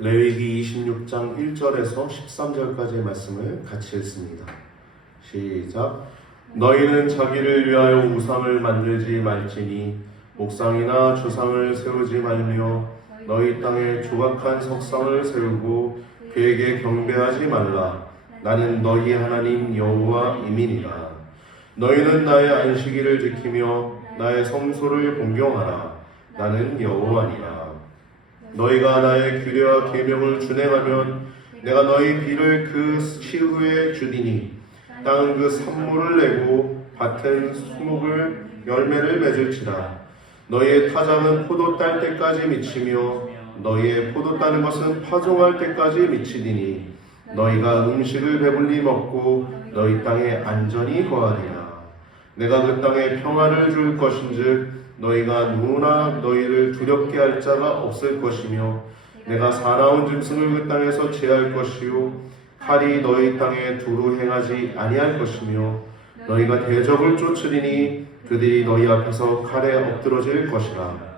레위기 26장 1절에서 13절까지의 말씀을 같이 읽습니다. 시작. 너희는 자기를 위하여 우상을 만들지 말지니 옥상이나 주상을 세우지 말며 너희 땅에 조각한 석상을 세우고 그에게 경배하지 말라. 나는 너희 하나님 여호와임이니라. 너희는 나의 안식일을 지키며 나의 성소를 공경하라. 나는 여호와니라. 너희가 나의 규례와 계명을 준행하면 내가 너희 비를 그 시후에 주리니 땅은 그 산모를 내고 밭은 수목을 열매를 맺을지라. 너희의 타작은 포도 딸 때까지 미치며 너희의 포도 따는 것은 파종할 때까지 미치리니 너희가 음식을 배불리 먹고 너희 땅에 안전히 거하리라. 내가 그 땅에 평화를 줄 것인즉 너희가 누구나 너희를 두렵게 할 자가 없을 것이며 내가 사나운 짐승을 그 땅에서 제할 것이요 칼이 너희 땅에 두루 행하지 아니할 것이며 너희가 대적을 쫓으리니 그들이 너희 앞에서 칼에 엎드러질 것이라.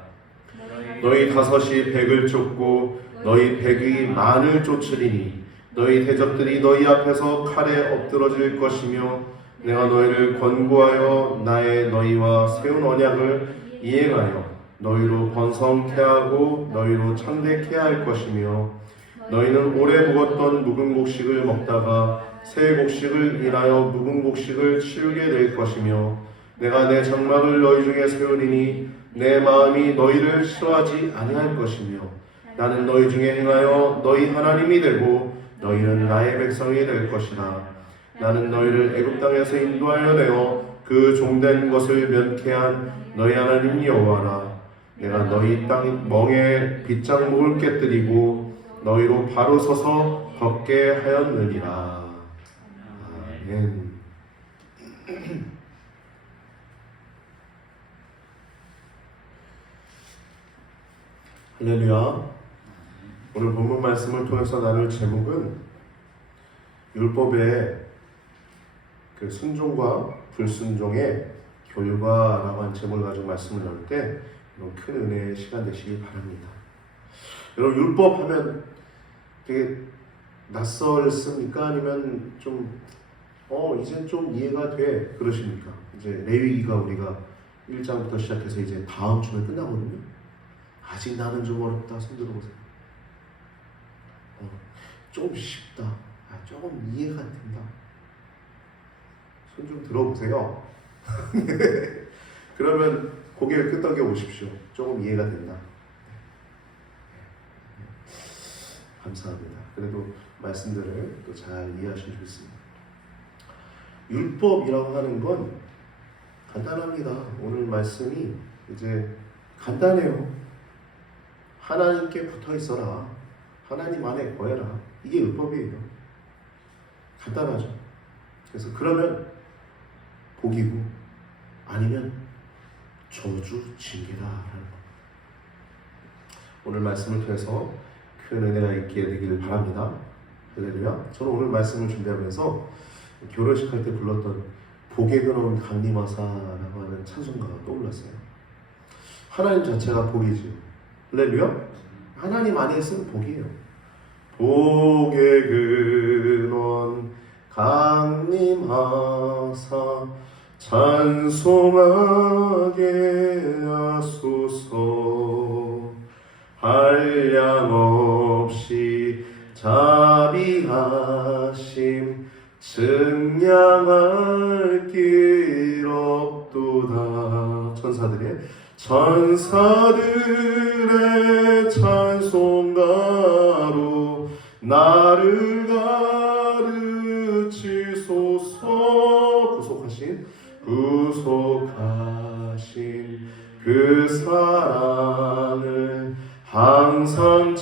너희 다섯이 백을 쫓고 너희 백이 만을 쫓으리니 너희 대적들이 너희 앞에서 칼에 엎드러질 것이며 내가 너희를 권고하여 나의 너희와 세운 언약을 이행하여 너희로 번성케 하고 너희로 창대케 할 것이며 너희는 오래 묵었던 묵은 곡식을 먹다가 새 곡식을 인하여 묵은 곡식을 치우게 될 것이며 내가 내 장막을 너희 중에 세우리니 내 마음이 너희를 싫어하지 아니할 것이며 나는 너희 중에 행하여 너희 하나님이 되고 너희는 나의 백성이 될 것이라. 나는 너희를 애굽 땅에서 인도하여 내어 그 종된 것을 면케한 너희 하나님 여호와라. 내가 너희 땅 멍에 빗장목을 깨뜨리고 너희로 바로 서서 걷게 하였느니라. 아멘. 할렐루야. 오늘 본문 말씀을 통해서 나눌 제목은 율법의 그 순종과 불순종의 결과라고 한 제목을 가지고 말씀을 나눌 때 큰 은혜의 시간 되시길 바랍니다. 여러분, 율법 하면 되게 낯설습니까? 아니면 좀 이제 좀 이해가 돼 그러십니까? 이제 레위기가 우리가 1장부터 시작해서 이제 다음 주에 끝나거든요. 아직 나는 좀 어렵다. 손 들어보세요. 좀 쉽다. 조금 이해가 된다. 손 좀 들어보세요. 그러면 고개를 끄덕여 보십시오. 조금 이해가 된다. 감사합니다. 그래도 말씀들을 또 잘 이해하실 수 있습니다. 율법이라고 하는 건 간단합니다. 오늘 말씀이 이제 간단해요. 하나님께 붙어 있어라. 하나님 안에 거해라. 이게 율법이에요. 간단하죠. 그래서 그러면 복이고 아니면 저주 징계다라는 것. 오늘 말씀을 통해서 큰 은혜가 있게 되기를 바랍니다. 할렐루야. 저는 오늘 말씀을 준비하면서 결혼식 할 때 불렀던 복에 근원 강림하사라고 하는 찬송가가 떠올랐어요. 하나님 자체가 복이죠. 할렐루야. 하나님 안에 있으면 복이에요. 복의 근원 강림하사 찬송하게 하소서. 한량없이 자비하심 증량할 길 없도다. 천사들의 찬송가로 나를 가르치소서. 구속하신 그 사랑을 항상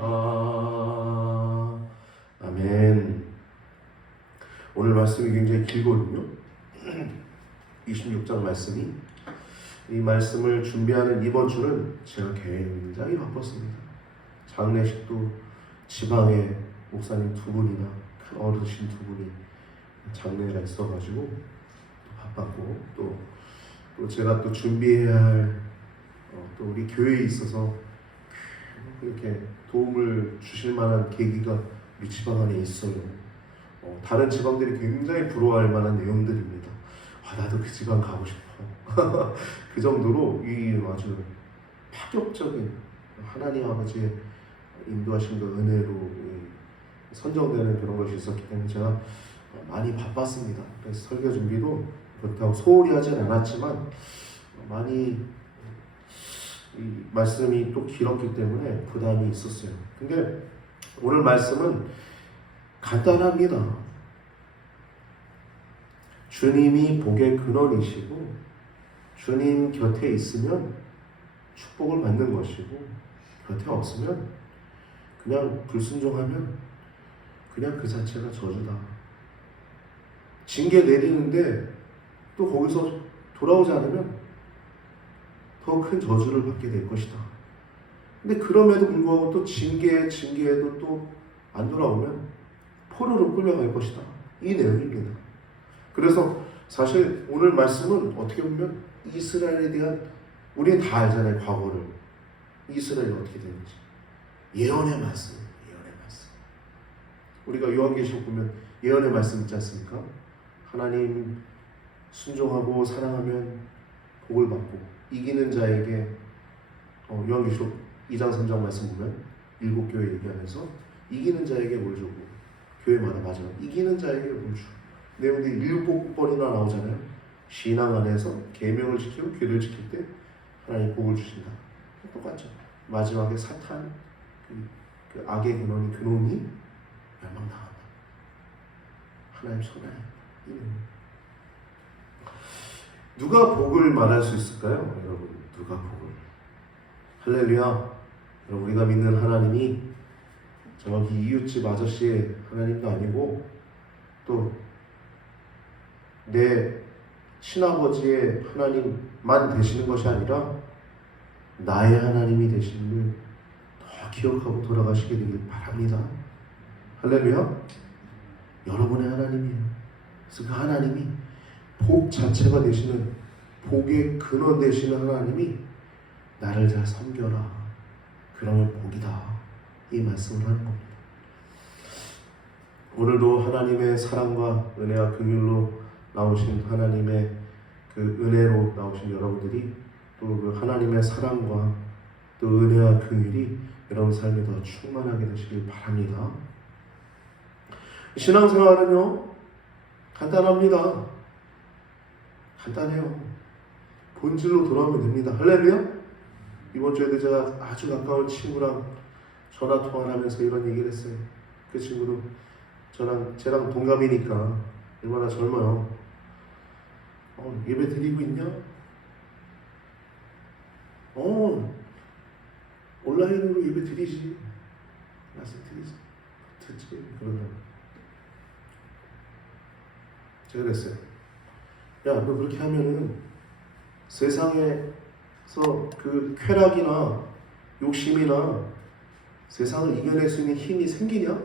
찬송합니다. 아멘. 오늘 말씀이 굉장히 길거든요. 26장 말씀이. 이 말씀을 준비하는 이번 주는 제가 굉장히 바빴습니다. 장례식도 지방에 목사님 두 분이나 큰 어르신 두 분이 장례가 있어가지고 또 바빴고 또 제가 또 준비해야 할 또 우리 교회에 있어서 이렇게 도움을 주실 만한 계기가 우리 지방 안에 있어요. 다른 지방들이 굉장히 부러워할 만한 내용들입니다. 나도 그 지방 가고 싶어. 그 정도로 이 아주 파격적인 하나님 아버지의 인도하심과 은혜로 선정되는 그런 것이 있었기 때문에 제가 많이 바빴습니다. 그래서 설교 준비도 그렇다고 소홀히 하진 않았지만 많이 이 말씀이 또 길었기 때문에 부담이 있었어요. 근데 오늘 말씀은 간단합니다. 주님이 복의 근원이시고 주님 곁에 있으면 축복을 받는 것이고 곁에 없으면 그냥 불순종하면 그냥 그 자체가 저주다. 징계 내리는데 또 거기서 돌아오지 않으면 더 큰 저주를 받게 될 것이다. 근데 그럼에도 불구하고 또 징계해도 또 안 돌아오면 포로로 끌려갈 것이다. 이 내용입니다. 그래서 사실 오늘 말씀은 어떻게 보면 이스라엘에 대한, 우리는 다 알잖아요. 과거를. 이스라엘이 어떻게 되는지. 예언의 말씀. 우리가 요한계시록 보면 예언의 말씀 있지 않습니까? 하나님 순종하고 사랑하면 복을 받고, 이기는 자에게 요한계시록 2장 3장 말씀 보면 7교회 얘기하면서 이기는 자에게 뭘 주고, 교회마다 마지막 이기는 자에게 뭘 주고, 내용들이 7번이나 나오잖아요. 신앙 안에서 계명을 지키고 규례를 지킬 때 하나님 복을 주신다. 똑같죠. 마지막에 사탄, 그 악의 근원이 멸망당한다. 하나님 손에 누가 복을 말할 수 있을까요? 여러분, 누가 복을? 할렐루야. 여러분, 우리가 믿는 하나님이 정확히 이웃집 아저씨의 하나님도 아니고 또 내 친아버지의 하나님만 되시는 것이 아니라 나의 하나님이 되심을 더 기억하고 돌아가시게 되길 바랍니다. 할렐루야. 여러분의 하나님이에요. 그래서 그 하나님이 복 자체가 되시는, 복의 근원 되시는 하나님이 나를 잘 섬겨라. 그러면 복이다. 이 말씀을 하는 겁니다. 오늘도 하나님의 사랑과 은혜와 긍휼로 나오신 하나님의 그 은혜로 나오신 여러분들이 또 그 하나님의 사랑과 또 은혜와 긍휼이 여러분 삶에 더 충만하게 되시길 바랍니다. 신앙생활은요, 간단합니다. 간단해요. 본질로 돌아오면 됩니다. 할렐루야. 이번 주에도 제가 아주 가까운 친구랑 전화 통화를 하면서 이런 얘기를 했어요. 그 친구도 쟤랑 동갑이니까 얼마나 젊어요. 예배 드리고 있냐? 온라인으로 예배 드리지. 말씀 드리지. 듣지. 그러더라고요. 제가 그랬어요. 야, 너 그렇게 하면은 세상에서 그 쾌락이나 욕심이나 세상을 이겨낼 수 있는 힘이 생기냐?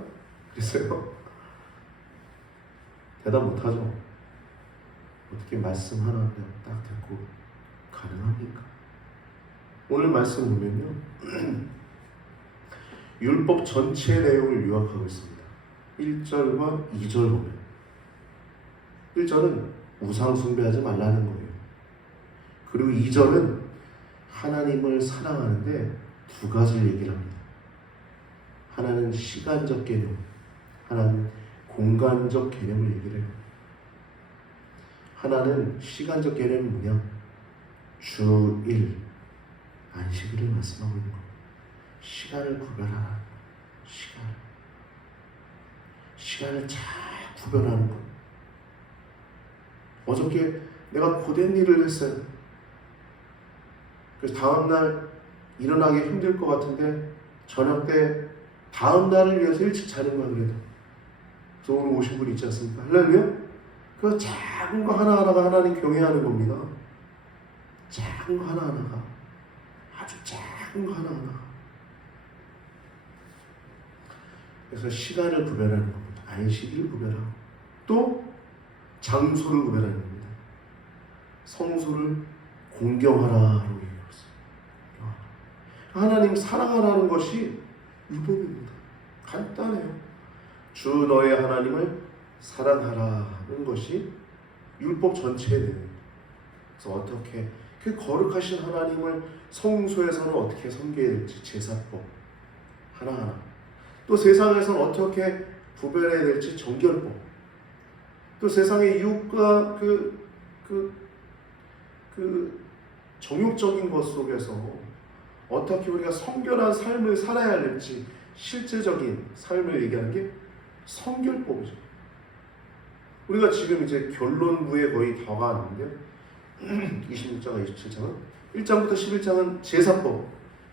그랬어요. 대답 못하죠. 어떻게 말씀 하나 그냥 딱 듣고 가능합니까? 오늘 말씀 보면요, 율법 전체 내용을 요약하고 있습니다. 1절과 2절 보면 1절은 우상 숭배하지 말라는 거예요. 그리고 2절은 하나님을 사랑하는데 두 가지를 얘기를 합니다. 하나는 시간적 개념, 하나는 공간적 개념을 얘기를 해요. 하나는 시간적 개념이 뭐냐? 주일, 안식일을 말씀하고 있는 겁니다. 시간을 구별하라. 시간을 잘 구별하는 것. 어저께 내가 고된 일을 했어요. 그래서 다음날 일어나기 힘들 것 같은데 저녁 때 다음 날을 위해서 일찍 자는 거야. 그래도 그래서 오늘 오신 분 있지 않습니까? 할렐루야. 그 작은 거 하나하나가 하나님 경외하는 겁니다. 작은 거 하나하나가, 아주 작은 거 하나하나가. 그래서 시간을 구별하는 겁니다. 안식일을 구별하고 또 장소를 구별하는 겁니다. 성소를 공경하라고 얘기했어요. 하나님 사랑하라는 것이 율법입니다. 간단해요. 주 너의 하나님을 사랑하라는 것이 율법 전체의 내용입니다. 그래서 어떻게 그 거룩하신 하나님을 성소에서는 어떻게 섬겨야 될지 제사법 하나하나, 또 세상에서는 어떻게 구별해야 될지 정결법, 또 세상의 이웃과 정욕적인 것 속에서 어떻게 우리가 성결한 삶을 살아야 할지 실제적인 삶을 얘기하는 게 성결법이죠. 우리가 지금 이제 결론부에 거의 다 왔는데 26장과 27장은 1장부터 11장은 제사법,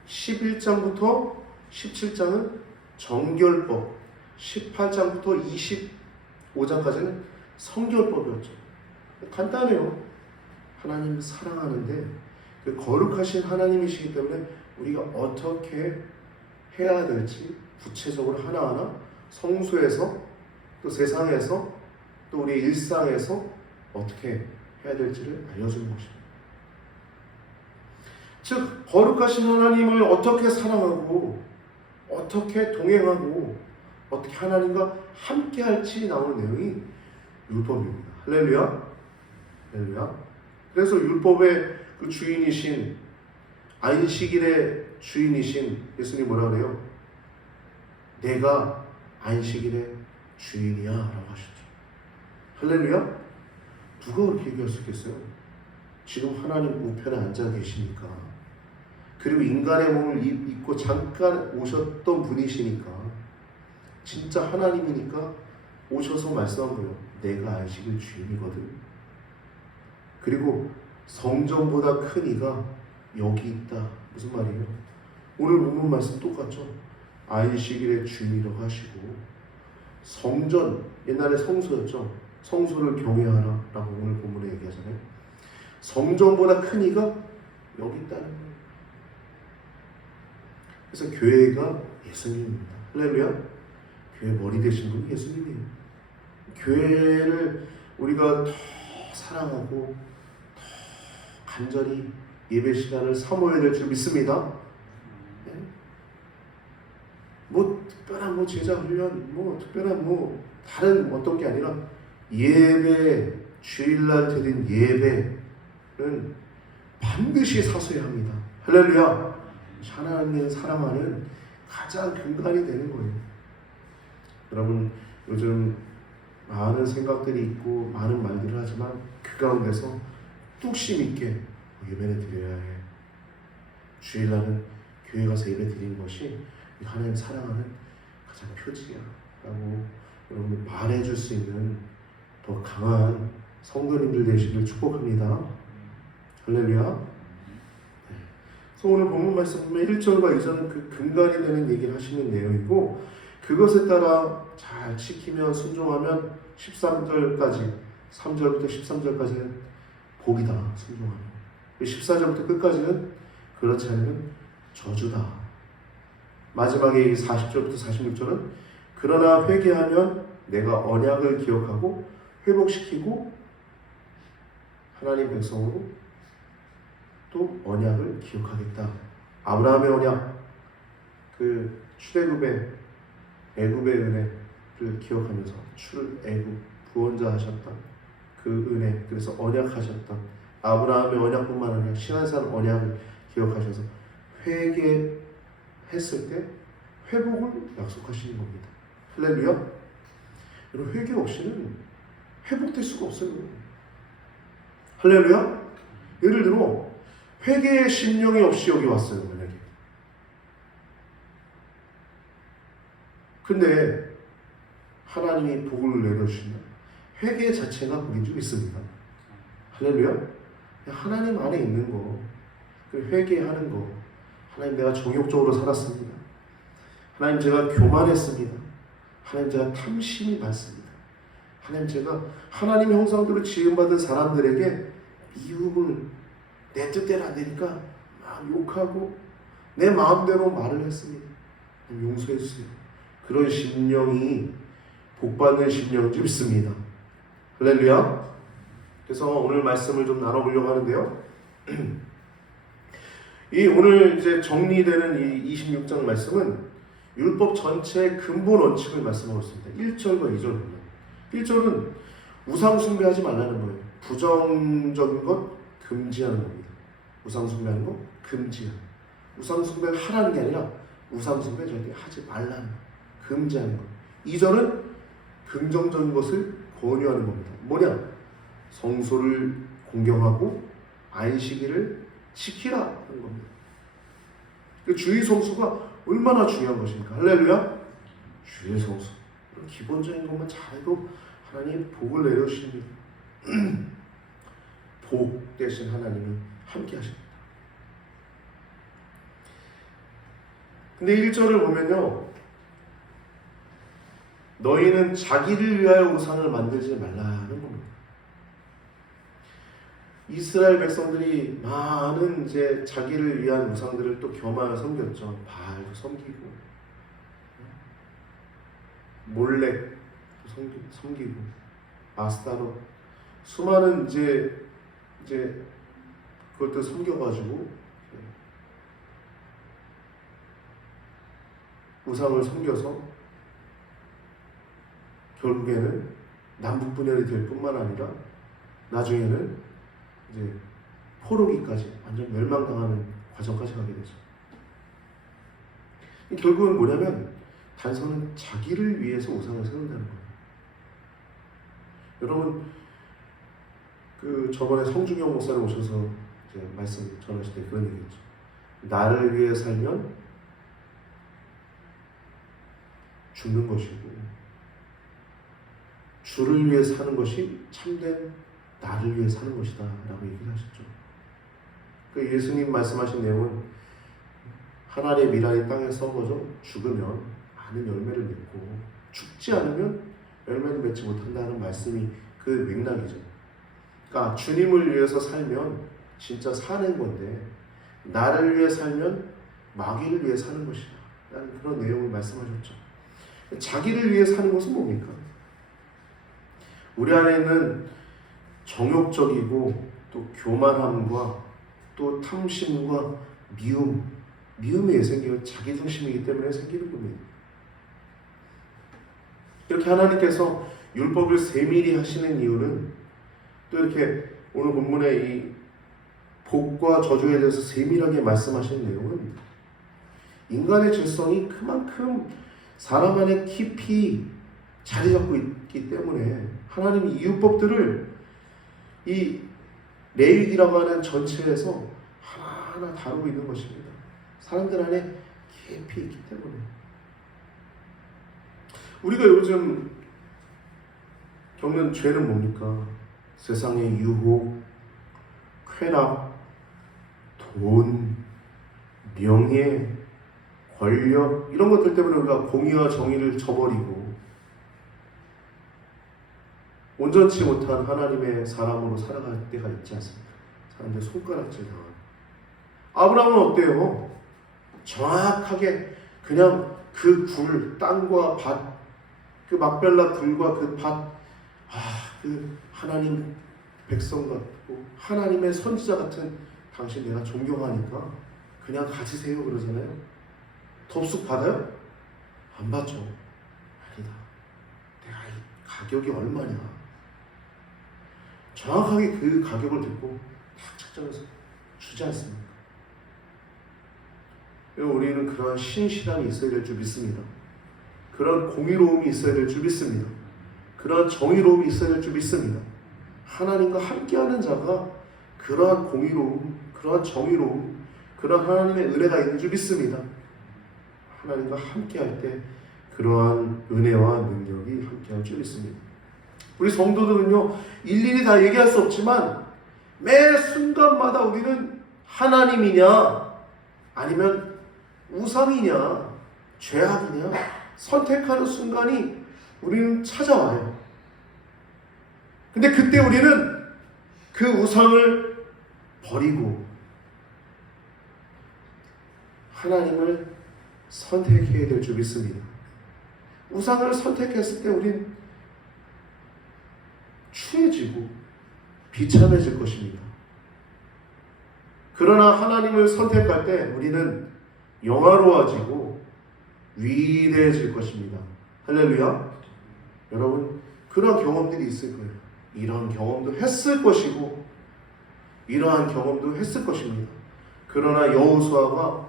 11장부터 17장은 정결법, 18장부터 25장까지는 성결법이었죠. 간단해요. 하나님 사랑하는데 그 거룩하신 하나님이시기 때문에 우리가 어떻게 해야 될지 구체적으로 하나하나 성소에서 또 세상에서 또 우리 일상에서 어떻게 해야 될지를 알려주는 것입니다. 즉 거룩하신 하나님을 어떻게 사랑하고 어떻게 동행하고 어떻게 하나님과 함께 할지 나오는 내용이 율법입니다. 할렐루야. 할렐루야. 그래서 율법의 그 주인이신 안식일의 주인이신 예수님이 뭐라 그래요? 내가 안식일의 주인이야 라고 하셨죠. 할렐루야. 누가 그렇게 얘기할 수 있겠어요? 지금 하나님 우편에 앉아 계시니까, 그리고 인간의 몸을 입고 잠깐 오셨던 분이시니까, 진짜 하나님이니까 오셔서 말씀한 거예요. 내가 안식일 주인이거든. 그리고 성전보다 큰 이가 여기 있다. 무슨 말이에요? 오늘 본문 말씀 똑같죠? 안식일의 주인이라고 하시고, 성전, 옛날에 성소였죠? 성소를 경외하라 라고 오늘 본문에 얘기하잖아요. 성전보다 큰 이가 여기 있다는 거예요. 그래서 교회가 예수님입니다. 할렐루야. 교회 머리 되신 분이 예수님이에요. 교회를 우리가 더 사랑하고 더 간절히 예배 시간을 사모해야 될 줄 믿습니다. 네? 뭐 특별한 제자 훈련, 특별한 다른 어떤 게 아니라 예배, 주일날 드린 예배는 반드시 사수해야 합니다. 할렐루야. 하나님을 사랑하는 가장 근간이 되는 거예요. 여러분, 요즘 많은 생각들이 있고 많은 말들을 하지만 그 가운데서 뚝심 있게 예배를 드려야 해. 주일날은 교회 가서 예배 드리는 것이 하나님 사랑하는 가장 표지야 라고 여러분 말해줄 수 있는 더 강한 성도님들 되시길 축복합니다. 할렐루야. 네. 그래서 오늘 본문 말씀 보면 1절과 2절은 그 근간이 되는 얘기를 하시는 내용이고, 그것에 따라 잘 지키면 순종하면 13절까지, 3절부터 13절까지는 복이다. 순종하면 14절부터 끝까지는 그렇지 않으면 저주다. 마지막에 40절부터 46절은 그러나 회개하면 내가 언약을 기억하고 회복시키고 하나님 백성으로 또 언약을 기억하겠다. 아브라함의 언약, 그 출애굽의 애굽의 은혜를 기억하면서 출애굽 구원자 하셨던 그 은혜, 그래서 언약하셨던 아브라함의 언약뿐만 아니라 시간산 언약을 기억하셔서 회개했을 때 회복을 약속하시는 겁니다. 할렐루야. 여러분, 회개 없이는 회복될 수가 없어요. 할렐루야. 예를 들어 회개의 심령이 없이 여기 왔어요. 만약에 근데 하나님이 복을 내려주시면 회개 자체가 복인 줄 믿습니다. 할렐루야. 하나님 안에 있는 거, 회개하는 거. 하나님, 내가 정욕적으로 살았습니다. 하나님, 제가 교만했습니다. 하나님, 제가 탐심이 많습니다. 하나님, 제가 하나님의 형상대로 지음받은 사람들에게 미움을 내 뜻대로 안 되니까 막 욕하고 내 마음대로 말을 했습니다. 용서해 주세요. 그런 심령이 복받는 심령인 줄 믿습니다. 할렐루야. 그래서 오늘 말씀을 좀 나눠보려고 하는데요. 이 오늘 이제 정리되는 이 26장 말씀은 율법 전체의 근본 원칙을 말씀하고 있습니다. 1절과 2절 보면 1절은 우상 숭배하지 말라는 거예요. 부정적인 것 금지하는 겁니다. 우상 숭배하는 것 금지하는. 우상 숭배를 하라는 게 아니라 우상 숭배 절대 하지 말라는 거예요. 금지하는 것. 2절은 긍정적인 것을 권유하는 겁니다. 뭐냐? 성소를 공경하고 안식일을 지키라 하는 겁니다. 그 주의 성수가 얼마나 중요한 것입니까? 할렐루야! 주의 성수. 이런 기본적인 것만 잘해도 하나님 복을 내려주십니다. 복 대신 하나님이 함께 하십니다. 근데 1절을 보면요, 너희는 자기를 위하여 우상을 만들지 말라는 겁니다. 이스라엘 백성들이 많은 이제 자기를 위한 우상들을 또 겸하여 섬겼죠. 바알도 섬기고, 몰렉도 섬기고, 아스타롯, 수많은 이제 그것도 섬겨가지고 우상을 섬겨서 결국에는 남북 분열이 될 뿐만 아니라 나중에는 이제 포로기까지 완전 멸망당하는 과정까지 가게 되죠. 결국은 뭐냐면 단서는 자기를 위해서 우상을 세운다는 거예요. 여러분 그 저번에 성중영 목사님 오셔서 이제 말씀 전하실 때 그런 얘기했죠. 나를 위해 살면 죽는 것이고 주를 위해 사는 것이 참된 나를 위해 사는 것이다 라고 얘기를 하셨죠. 그 예수님 말씀하신 내용은 하나님의 미랄이 땅에 썩어져 죽으면 많은 열매를 맺고 죽지 않으면 열매를 맺지 못한다는 말씀이 그 맥락이죠. 그러니까 주님을 위해서 살면 진짜 사는 건데 나를 위해 살면 마귀를 위해 사는 것이다 라는 그런 내용을 말씀하셨죠. 자기를 위해 사는 것은 뭡니까? 우리 안에 있는 정욕적이고 또 교만함과 또 탐심과 미움이 왜 생겨요? 자기 중심이기 때문에 생기는 겁니다. 이렇게 하나님께서 율법을 세밀히 하시는 이유는 또 이렇게 오늘 본문의 이 복과 저주에 대해서 세밀하게 말씀하시는 내용은 인간의 죄성이 그만큼 사람 안에 깊이 자리 잡고 있기 때문에 하나님이 이 율법들을 이 레위기라고 하는 전체에서 하나하나 다루고 있는 것입니다. 사람들 안에 깊이 있기 때문에. 우리가 요즘 겪는 죄는 뭡니까? 세상의 유혹, 쾌락, 돈, 명예, 권력 이런 것들 때문에 우리가 공의와 정의를 저버리고 온전치 못한 하나님의 사람으로 살아갈 때가 있지 않습니까? 사람들 손가락질 당하고. 아브라함은 어때요? 정확하게 그냥 그 굴, 땅과 밭, 그 막벨라 굴과 그 밭, 그 하나님 백성 같고 하나님의 선지자 같은 당신 내가 존경하니까 그냥 가지세요 그러잖아요. 덥석 받아요? 안 받죠. 아니다. 내가 이 가격이 얼마냐. 정확하게 그 가격을 듣고 딱 책정해서 주지 않습니까? 우리는 그러한 신실함이 있어야 될 줄 믿습니다. 그런 공의로움이 있어야 될 줄 믿습니다. 그러한 정의로움이 있어야 될 줄 믿습니다. 하나님과 함께하는 자가 그러한 공의로움, 그러한 정의로움, 그러한 하나님의 은혜가 있는 줄 믿습니다. 하나님과 함께할 때 그러한 은혜와 능력이 함께할 줄 믿습니다. 우리 성도들은요, 일일이 다 얘기할 수 없지만 매 순간마다 우리는 하나님이냐 아니면 우상이냐 죄악이냐 선택하는 순간이 우리는 찾아와요. 근데 그때 우리는 그 우상을 버리고 하나님을 선택해야 될 줄 믿습니다. 우상을 선택했을 때 우린 추해지고 비참해질 것입니다. 그러나 하나님을 선택할 때 우리는 영화로워지고 위대해질 것입니다. 할렐루야. 여러분 그런 경험들이 있을 거예요. 이런 경험도 했을 것이고 이러한 경험도 했을 것입니다. 그러나 여호수아가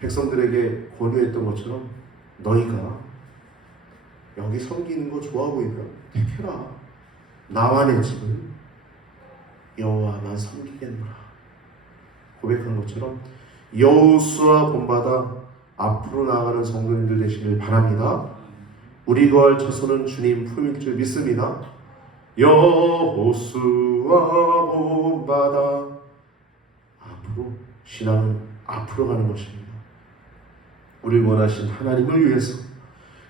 백성들에게 권유했던 것처럼 너희가 여기 섬기는 거 좋아 보이면 택해라. 나와 내 집은 여호와만 섬기겠노라 고백한 것처럼 여호수아 본받아 앞으로 나아가는 성도님들 되시길 바랍니다. 우리 거할 처소는 주님 품일 줄 믿습니다. 여호수아 본받아 앞으로 신앙은 앞으로 가는 것입니다. 우리를 원하신 하나님을 위해서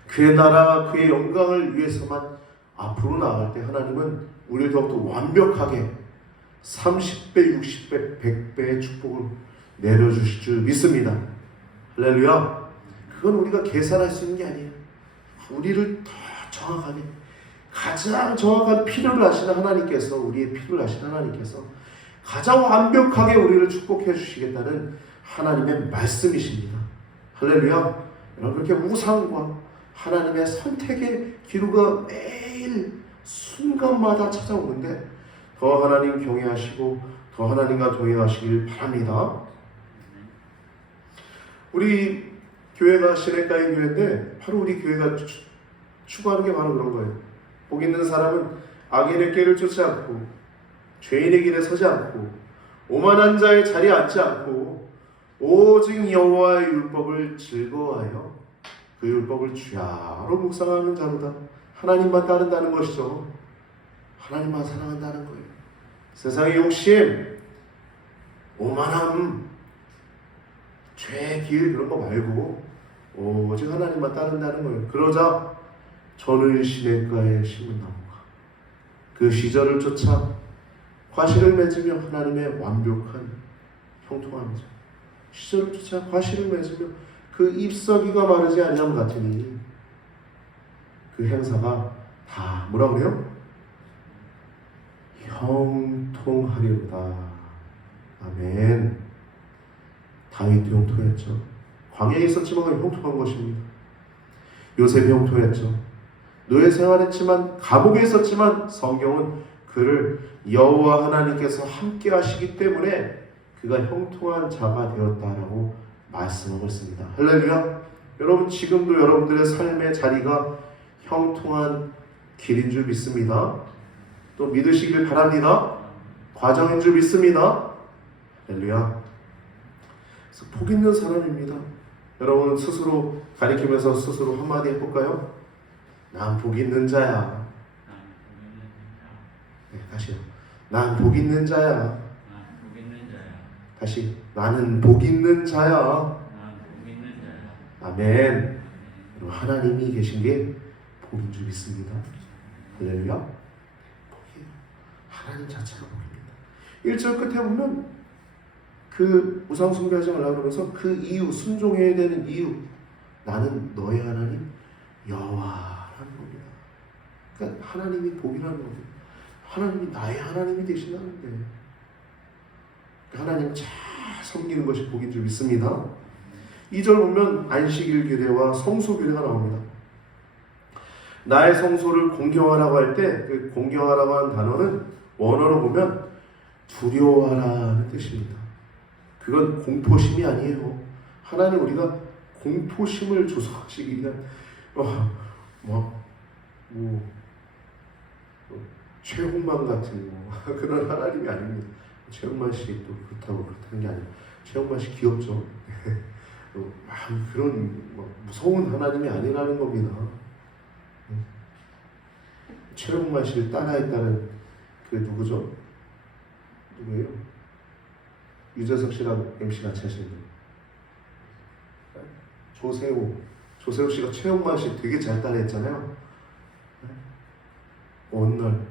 그의 나라 그의 영광을 위해서만 앞으로 나아갈 때 하나님은 우리를 더욱더 완벽하게 30배, 60배, 100배의 축복을 내려주실 줄 믿습니다. 할렐루야. 그건 우리가 계산할 수 있는 게 아니에요. 우리를 더 정확하게 가장 정확한 필요를 아시는 하나님께서 우리의 필요를 아시는 하나님께서 가장 완벽하게 우리를 축복해 주시겠다는 하나님의 말씀이십니다. 할렐루야. 여러분 그렇게 우상과 하나님의 선택의 기로가 매일 순간마다 찾아오는데 더 하나님 경외하시고 더 하나님과 동행하시길 바랍니다. 우리 교회가 시냇가의 교회인데 바로 우리 교회가 추구하는 게 바로 그런 거예요. 복 있는 사람은 악인의 길을 쫓지 않고 죄인의 길에 서지 않고 오만한 자의 자리에 앉지 않고 오직 여호와의 율법을 즐거워하여 그 율법을 주야로 묵상하는 자로다. 하나님만 따른다는 것이죠. 하나님만 사랑한다는 거예요. 세상의 욕심, 오만함, 죄의 길 그런 거 말고 오직 하나님만 따른다는 거예요. 그러자 저는 시냇가에 심은 나무가 그 시절을 쫓아 과실을 맺으며 하나님의 완벽한 형통함이죠. 시절을 쫓아 과실을 맺으며 그 잎사귀가 마르지 아니함 같으니 그 행사가 다 뭐라 그래요? 형통하리로다. 아멘. 다윗도 형통했죠. 광야에 있었지만 형통한 것입니다. 요셉이 형통했죠. 노예 생활했지만 감옥에 있었지만 성경은 그를 여호와 하나님께서 함께 하시기 때문에 그가 형통한 자가 되었다라고 말씀하고 있습니다. 할렐루야. 여러분 지금도 여러분들의 삶의 자리가 형통한 길인 줄 믿습니다. 또 믿으시길 바랍니다. 과정인 줄 믿습니다. 할렐루야. 그래서 복 있는 사람입니다. 여러분 스스로 가리키면서 스스로 한마디 해볼까요? 난 복 있는 자야. 네, 다시요. 난 복 있는 자야. 다시 나는 복 있는 자야. 아멘. 하나님이 계신 게 복인 줄 믿습니다. 할렐루야. 복이에요. 하나님 자체가 복입니다. 1절 끝에 보면 그 우상 숭배하지 말라고 그러면서 그 이유, 순종해야 되는 이유, 나는 너의 하나님 여호와라는 겁니다. 그러니까 하나님이 복이라는 겁니다. 하나님이 나의 하나님이 되신다는데 하나님 잘 섬기는 것이 복인 줄 믿습니다. 2절 보면 안식일 규례와 성소 규례가 나옵니다. 나의 성소를 공경하라고 할 때 그 공경하라고 하는 단어는 원어로 보면 두려워하라는 뜻입니다. 그건 공포심이 아니에요. 하나님 우리가 공포심을 조성하시기 위한 최홍만 같은 그런 하나님이 아닙니다. 최홍만 씨 또 그렇다고 그렇다는 게 아니에요. 최홍만 씨 귀엽죠. 그런 무서운 하나님이 아니라는 겁니다. 최홍만 씨를 따라했다는 그 누구죠? 누구예요? 유재석 씨랑 MC 같이 하시는 분. 조세호 씨가 최홍만 씨 되게 잘 따라했잖아요. 어느 날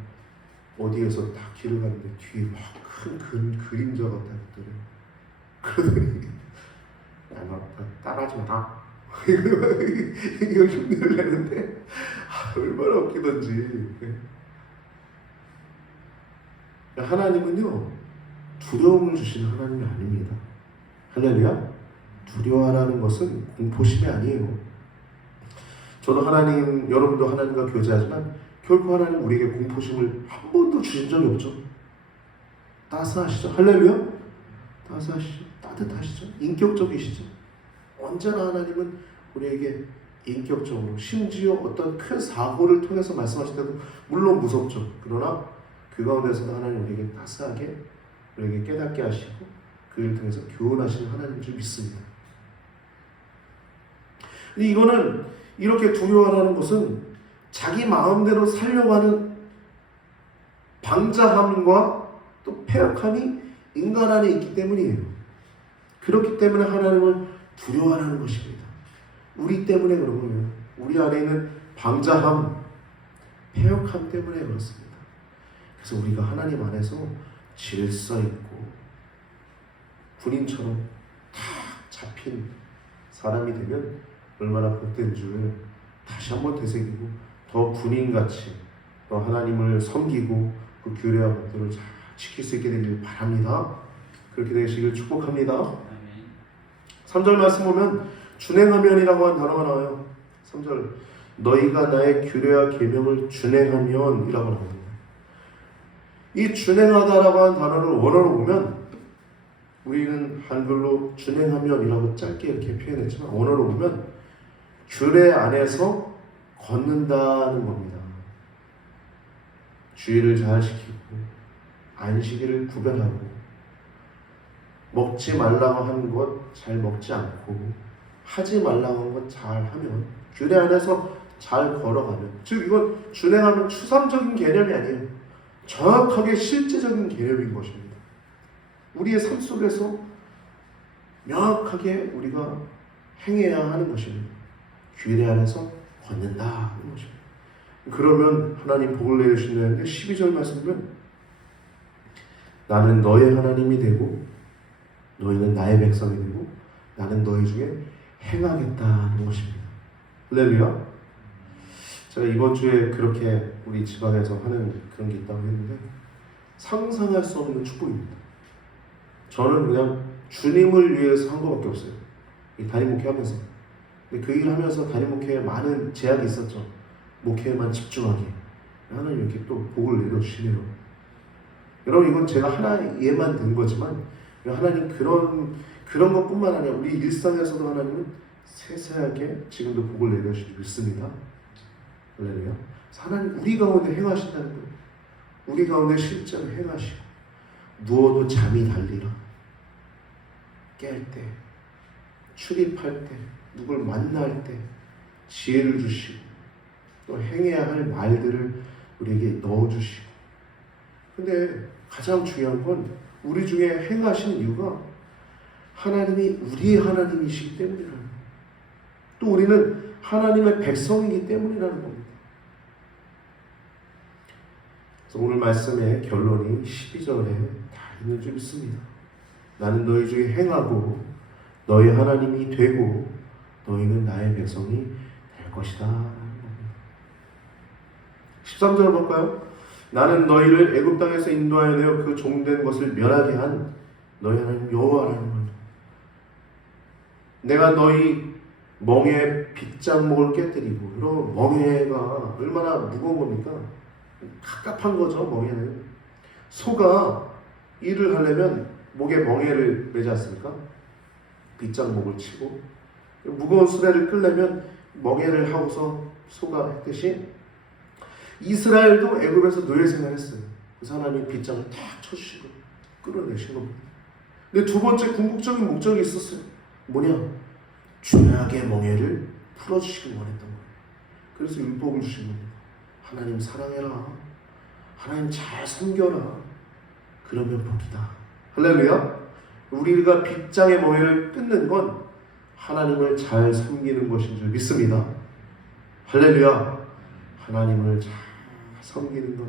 어디에서 딱 길을 갔는데 뒤에 막 큰 그림자가 딱 있더래요. 그러더니 나 따라하지 마라. 이거 흉내를 내는데 얼마나 웃기던지. 하나님은요 두려움을 주시는 하나님이 아닙니다. 할렐루야. 두려워하라는 것은 공포심이 아니에요. 저도 하나님, 여러분도 하나님과 교제하지만 결코 하나님 우리에게 공포심을 한 번도 주신 적이 없죠. 따스하시죠. 할렐루야. 따스하시죠. 따뜻하시죠. 인격적이시죠. 언제나 하나님은 우리에게 인격적으로, 심지어 어떤 큰 사고를 통해서 말씀하실 때도 물론 무섭죠. 그러나 그 가운데서도 하나님 우리에게 따스하게 우리에게 깨닫게 하시고 그 일을 통해서 교훈하시는 하나님인 줄 믿습니다. 이거는 이렇게 두려워하는 것은 자기 마음대로 살려고 하는 방자함과 또 패역함이 인간 안에 있기 때문이에요. 그렇기 때문에 하나님을 두려워하는 것입니다. 우리 때문에 그런 거예요. 우리 안에 있는 방자함, 패역함 때문에 그렇습니다. 그래서 우리가 하나님 안에서 질서 있고 군인처럼 탁 잡힌 사람이 되면 얼마나 복된 줄 다시 한번 되새기고 더 군인같이 또 하나님을 섬기고 그 규례와 법도를 잘 지킬 수 있게 되길 바랍니다. 그렇게 되시길 축복합니다. 3절 말씀 보면 준행하면이라고 한 단어가 나와요. 3절 너희가 나의 규례와 계명을 준행하면 이라고 나옵니다. 이 준행하다라고 한 단어를 원어로 보면 우리는 한글로 준행하면 이라고 짧게 이렇게 표현했지만 원어로 보면 규례 안에서 걷는다는 겁니다. 주의를 잘 지키고 안식일을 구별하고 먹지 말라고 한 것 잘 먹지 않고 하지 말라고 한 것 잘 하면 규례 안에서 잘 걸어가면, 즉 이건 준행하면 추상적인 개념이 아니에요. 정확하게 실제적인 개념인 것입니다. 우리의 삶 속에서 명확하게 우리가 행해야 하는 것입니다. 규례 안에서 걷는다 하는 것입니다. 그러면 하나님 복을 내주신다는데 12절 말씀 보면 나는 너의 하나님이 되고 너희는 나의 백성이 되고 나는 너희 중에 행하겠다는 것입니다. 할렐루야. 제가 이번 주에 그렇게 우리 집안에서 하는 그런 게 있다고 했는데 상상할 수 없는 축복입니다. 저는 그냥 주님을 위해서 한 것밖에 없어요. 이 담임 목회하면서. 근데 그 일을 하면서 담임 목회에 많은 제약이 있었죠. 목회에만 집중하게. 하나님 이렇게 또 복을 내려주시네요. 여러분 이건 제가 하나에만 든 거지만 하나님 그런 것뿐만 아니라 우리 일상에서도 하나님은 세세하게 지금도 복을 내려주시고 있습니다. 할렐루야. 하나님 우리 가운데 행하신다는 거예요. 우리 가운데 실제로 행하시고 누워도 잠이 달리라. 깰 때, 출입할 때, 누굴 만날 때 지혜를 주시고 또 행해야 할 말들을 우리에게 넣어주시고. 근데 가장 중요한 건 우리 중에 행하시는 이유가 하나님이 우리의 하나님이시기 때문이라는 거예요. 또 우리는 하나님의 백성이기 때문이라는 겁니다. 그래서 오늘 말씀의 결론이 12절에 다 있는 줄 믿습니다. 나는 너희 중에 행하고 너희 하나님이 되고 너희는 나의 백성이 될 것이다. 13절 볼까요? 나는 너희를 애굽 땅에서 인도하여 내어 그 종된 것을 멸하게 한 너희 하나님 여호와라는 겁니다. 내가 너희 멍에 빗장목을 깨뜨리고, 여러분 멍에가 얼마나 무거운 겁니까? 갑갑한 거죠. 멍에는 소가 일을 하려면 목에 멍에를 매지 않습니까? 빗장목을 치고 무거운 수레를 끌려면 멍에를 하고서 소가 했듯이 이스라엘도 애굽에서 노예 생활했어요. 그래서 하나님 빗장을 탁 쳐주시고 끌어내신 겁니다. 근데 두 번째 궁극적인 목적이 있었어요. 뭐냐? 죄악의 멍에를 풀어주시길 원했던 거예요. 그래서 율법을 주신 겁니다. 하나님 사랑해라. 하나님 잘 섬겨라. 그러면 복이다. 할렐루야. 우리가 빗장의 멍에를 끊는 건 하나님을 잘 섬기는 것인 줄 믿습니다. 할렐루야. 하나님을 잘 섬기는 것,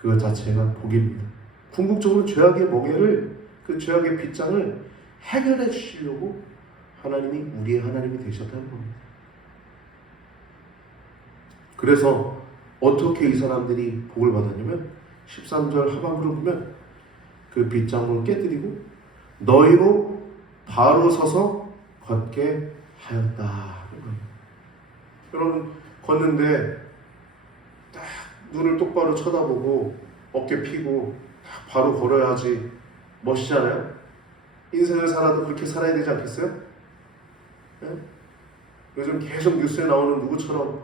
그것 자체가 복입니다. 궁극적으로 죄악의 멍에를, 그 죄악의 빗장을 해결해 주시려고 하나님이 우리의 하나님이 되셨다는 겁니다. 그래서 어떻게 이 사람들이 복을 받았냐면 13절 하반부를 보면 그 빗장을 깨뜨리고 너희로 바로 서서 걷게 하였다. 여러분 걷는데 딱 눈을 똑바로 쳐다보고 어깨 펴고 딱 바로 걸어야지 멋있잖아요. 인생을 살아도 그렇게 살아야 되지 않겠어요? 네? 요즘 계속 뉴스에 나오는 누구처럼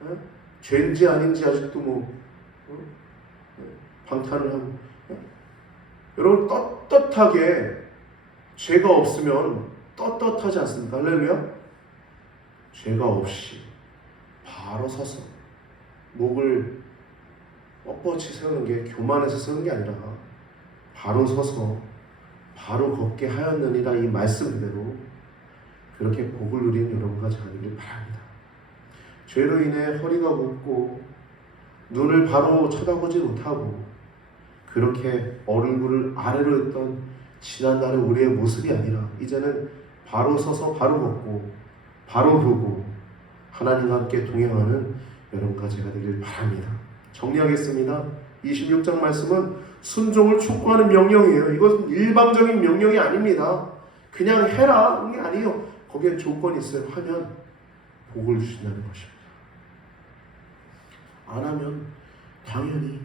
네? 죄인지 아닌지 아직도 방탄을 하고 여러분 떳떳하게 죄가 없으면 떳떳하지 않습니까? 할렐루야? 죄가 없이 바로 서서 목을 뻣뻣이 세우는 게 교만해서 세우는 게 아니라 바로 서서 바로 걷게 하였느니라 이 말씀 그대로 그렇게 복을 누리는 여러분과 제가 되길 바랍니다. 죄로 인해 허리가 굽고 눈을 바로 쳐다보지 못하고 그렇게 얼굴을 아래로 했던 지난날의 우리의 모습이 아니라 이제는 바로 서서 바로 걷고 바로 보고 하나님과 함께 동행하는 여러분과 제가 되길 바랍니다. 정리하겠습니다. 26장 말씀은 순종을 촉구하는 명령이에요. 이것은 일방적인 명령이 아닙니다. 그냥 해라 그런 게 아니에요. 거기에 조건이 있어요. 하면 복을 주신다는 것입니다. 안 하면 당연히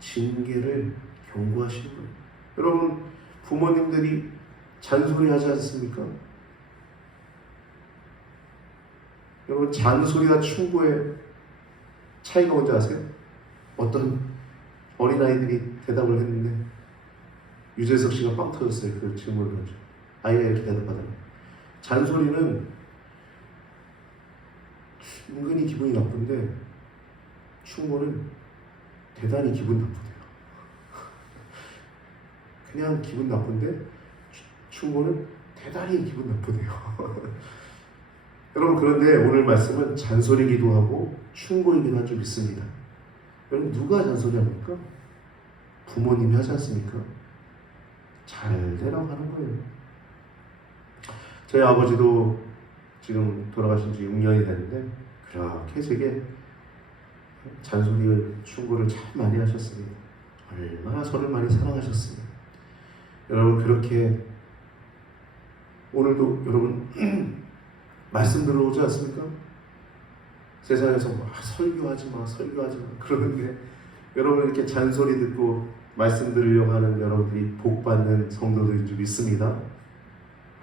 징계를 경고하시는 거예요. 여러분 부모님들이 잔소리하지 않습니까? 여러분 잔소리와 충고의 차이가 뭔지 아세요? 어떤 어린아이들이 대답을 했는데 유재석 씨가 빵 터졌어요. 그 질문을 가지고 아이가 이렇게 대답하더라고요. 잔소리는 은근히 기분이 나쁜데 충고는 대단히 기분 나쁘대요. 그냥 기분 나쁜데 충고는 대단히 기분 나쁘대요. 여러분 그런데 오늘 말씀은 잔소리기도 하고 충고이기도 한 줄 믿습니다. 여러분 누가 잔소리합니까? 부모님이 하지 않습니까? 잘 되라고 하는 거예요. 저희 아버지도 지금 돌아가신 지 6년이 됐는데 그렇게 제게 잔소리를 충고를 참 많이 하셨습니다. 얼마나 저를 많이 사랑하셨습니다. 여러분 그렇게 오늘도 여러분 말씀 들어오지 않습니까? 세상에서 설교하지 마 그러는데 여러분 이렇게 잔소리 듣고 말씀 들으려고 하는 여러분들이 복 받는 성도들인 줄 믿습니다.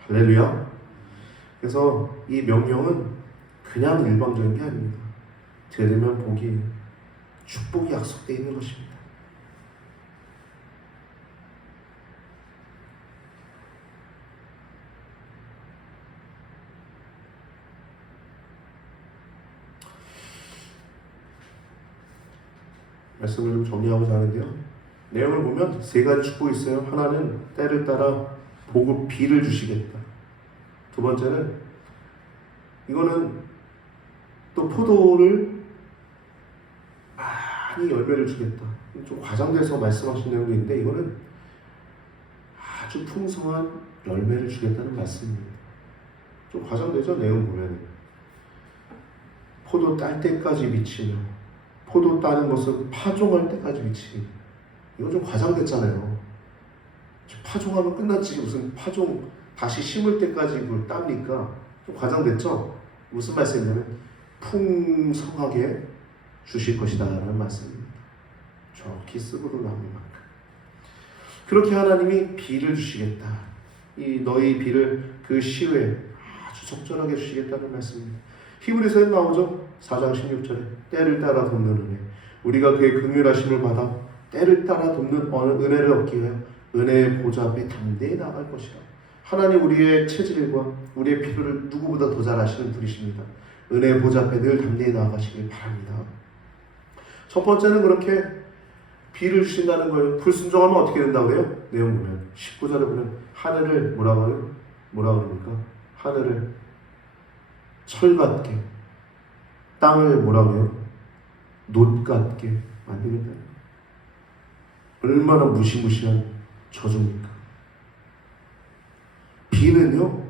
할렐루야. 그래서 이 명령은 그냥 일방적인 게 아닙니다. 들으면 복이 축복이 약속되어 있는 것입니다. 말씀을 좀 정리하고자 하는데요. 내용을 보면 세 가지 축복이 있어요. 하나는 때를 따라 복을 비를 주시겠다. 두 번째는 이거는 또 포도를 많이 열매를 주겠다. 좀 과장돼서 말씀하신 내용도 있는데 이거는 아주 풍성한 열매를 주겠다는 말씀입니다. 좀 과장되죠? 내용 보면 포도 딸 때까지 미치며 포도 따는 것은 파종할 때까지 미치니 이거 좀 과장됐잖아요. 파종하면 끝났지 무슨 파종 다시 심을 때까지 그걸 땁니까? 좀 과장됐죠? 무슨 말씀이냐면 풍성하게 주실 것이다 라는 말씀입니다. 정확히 쓱으로 나오는 만큼 그렇게 하나님이 비를 주시겠다. 이 너희 비를 그 시후에 아주 적절하게 주시겠다는 말씀입니다. 히브리서에 나오죠. 4장 16절에 때를 따라 돕는 은혜. 우리가 그의 긍휼하심을 받아 때를 따라 돕는 은혜를 얻기 위하여 은혜의 보좌 앞에 담대히 나아갈 것이라. 하나님 우리의 체질과 우리의 필요를 누구보다 더 잘 아시는 분이십니다. 은혜의 보좌 앞에 늘 담대히 나아가시길 바랍니다. 첫 번째는 그렇게 비를 주신다는 거예요. 불순종하면 어떻게 된다고 그래요? 내용 보면 19절에 보면 하늘을 뭐라고 그럽니까? 하늘을 철 같게 땅을 뭐라고 해요? 놋 같게 만들겠다. 얼마나 무시무시한 저주입니까? 비는요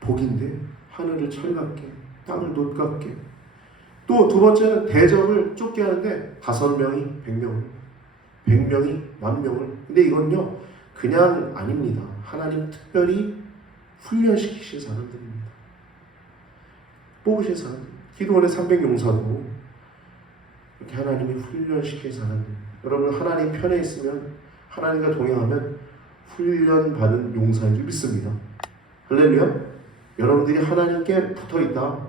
복인데 하늘을 철 같게 땅을 놋 같게. 또 두 번째는 대적을 쫓게 하는데 5명이 100명을 100명이 10,000명을. 근데 이건요 그냥 아닙니다. 하나님 특별히 훈련시키신 사람들입니다. 뽑으신 사람들. 기도원의 300용사도 이렇게 하나님이 훈련시킨 사람들. 여러분 하나님 편에 있으면 하나님과 동행하면 훈련받은 용사인 줄 믿습니다. 할렐루야. 여러분들이 하나님께 붙어있다.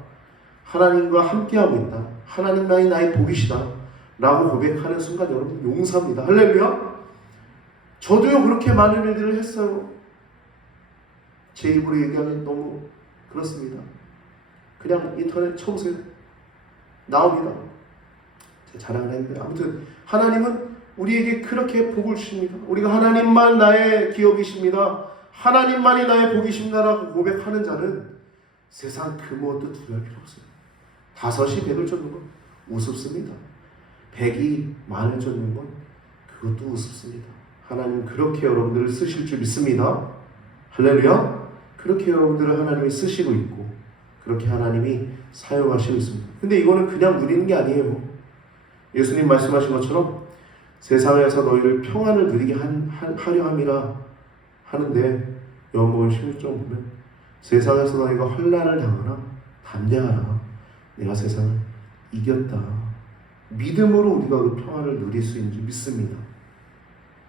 하나님과 함께하고 있다. 하나님만이 나의 복이시다 라고 고백하는 순간 여러분 용사입니다. 할렐루야. 저도요 그렇게 많은 일들을 했어요. 제 입으로 얘기하면 너무 그렇습니다. 그냥 인터넷 쳐보세요. 나옵니다. 제가 자랑을 했는데 아무튼 하나님은 우리에게 그렇게 복을 주십니다. 우리가 하나님만 나의 기업이십니다. 하나님만이 나의 복이십니다라고 고백하는 자는 세상 그 무엇도 두려울 필요 없어요. 5이 100을 쫓는 건 우습습니다. 100이 만을 쫓는 건 그것도 우습습니다. 하나님 그렇게 여러분들을 쓰실 줄 믿습니다. 할렐루야. 그렇게 여러분들을 하나님이 쓰시고 있고 그렇게 하나님이 사용하시고 있습니다. 근데 이거는 그냥 누리는 게 아니에요. 예수님 말씀하신 것처럼 세상에서 너희를 평안을 누리게 하려 함이라 하는데 요한복음 16장 보면 세상에서 너희가 환난을 당하나 담대하라. 내가 세상을 이겼다. 믿음으로 우리가 그 평안을 누릴 수 있는지 믿습니다.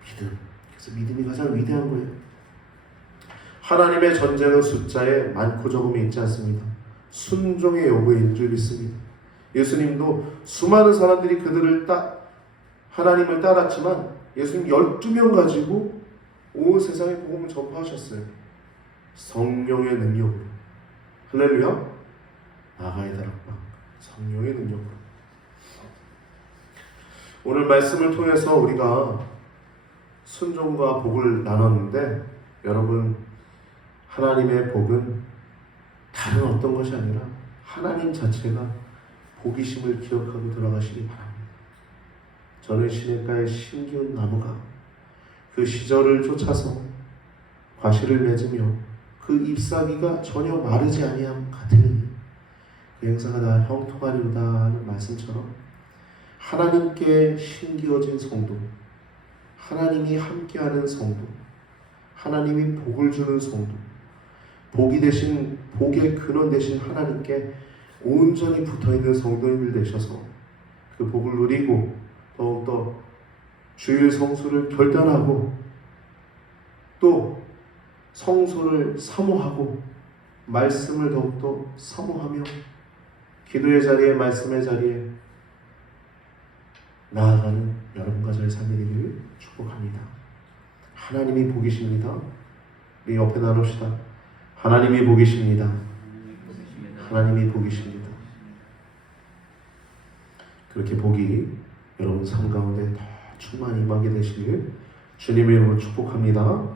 믿음. 그래서 믿음이 가장 위대한 거예요. 하나님의 전쟁은 숫자에 많고 적음이 있지 않습니다. 순종의 여부인 줄 믿습니다. 예수님도 수많은 사람들이 하나님을 따랐지만 예수님 12명 가지고 온 세상에 복음을 전파하셨어요. 성령의 능력으로. 할렐루야. 나가이다락방. 성령의 능력으로. 오늘 말씀을 통해서 우리가 순종과 복을 나눴는데 여러분 하나님의 복은 다른 어떤 것이 아니라 하나님 자체가 복이심을 기억하고 들어가시기 바랍니다. 저는 시냇가에 심기운 나무가 그 시절을 쫓아서 과실을 맺으며 그 잎사귀가 전혀 마르지 아니함 같으니 그 행사가 다 형통하리로다 하는 말씀처럼 하나님께 심기어진 성도, 하나님이 함께하는 성도, 하나님이 복을 주는 성도, 복의 근원 되신 하나님께 온전히 붙어있는 성도님들 되셔서 그 복을 누리고 더욱더 주일 성수를 결단하고 또 성소를 사모하고 말씀을 더욱더 사모하며 기도의 자리에 말씀의 자리에 나아가는 여러분과 저의 삶이 되기를 축복합니다. 하나님이 복이십니다. 우리 옆에 나눕시다. 하나님이 복이십니다. 하나님이 복이십니다. 그렇게 복이 여러분 삶 가운데 더 충만히 임하게 되시길 주님의 이름으로 축복합니다.